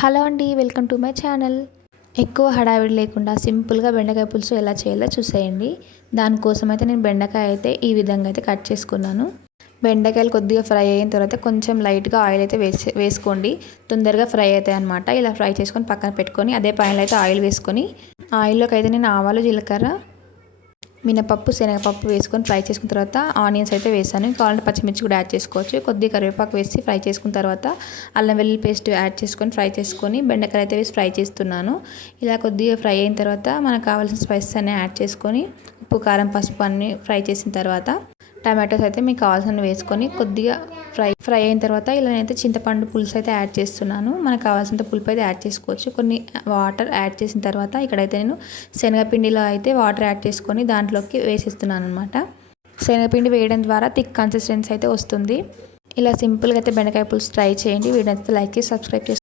Hello అండి, welcome to my channel. ఎక్కువ హడావిడి లేకుండా సింపుల్గా బెండకాయ పులుసు ఎలా చేయాలో చూసేయండి. దానికోసం అయితే నేను బెండకాయ అయితే ఈ విధంగా అయితే కట్ చేసుకున్నాను. బెండకాయలు కొద్దిగా ఫ్రై అయిన తర్వాత కొంచెం లైట్గా ఆయిల్ అయితే వేసుకోండి. తొందరగా ఫ్రై అవుతాయి అనమాట. ఇలా ఫ్రై చేసుకొని పక్కన పెట్టుకొని అదే పాన్లో అయితే ఆయిల్ వేసుకొని ఆయిల్లోకి అయితే నేను ఆవాలు, జీలకర్ర, మినపప్పు, శనగపప్పు వేసుకొని ఫ్రై చేసుకున్న తర్వాత ఆనియన్స్ అయితే వేసాను. కావాలంటే పచ్చిమిర్చి కూడా యాడ్ చేసుకోవచ్చు. కొద్దిగా కరివేపాకు వేసి ఫ్రై చేసుకున్న తర్వాత అల్లం వెల్లుల్లి పేస్ట్ యాడ్ చేసుకొని ఫ్రై చేసుకొని బెండకాయలు అయితే వేసి ఫ్రై చేస్తున్నాను. ఇలా కొద్దిగా ఫ్రై అయిన తర్వాత మనకు కావాల్సిన స్పైసెస్ అన్నీ యాడ్ చేసుకొని ఉప్పు, కారం, పసుపు అన్నీ ఫ్రై చేసిన తర్వాత టమాటోస్ అయితే మీకు కావాల్సినవి వేసుకొని కొద్దిగా ఫ్రై అయిన తర్వాత ఇలా నేనైతే చింతపండు పులుసు అయితే యాడ్ చేస్తున్నాను. మనకు కావాల్సినంత పులుపు అయితే యాడ్ చేసుకోవచ్చు. కొన్ని వాటర్ యాడ్ చేసిన తర్వాత ఇక్కడైతే నేను శనగపిండిలో అయితే వాటర్ యాడ్ చేసుకొని దాంట్లోకి వేసేస్తున్నాను అనమాట. శనగపిండి వేయడం ద్వారా థిక్ కన్సిస్టెన్సీ అయితే వస్తుంది. ఇలా సింపుల్గా అయితే బెండకాయ పులుసు ట్రై చేయండి. వీడియో అయితే లైక్ చేసి సబ్స్క్రైబ్ చేసుకోండి.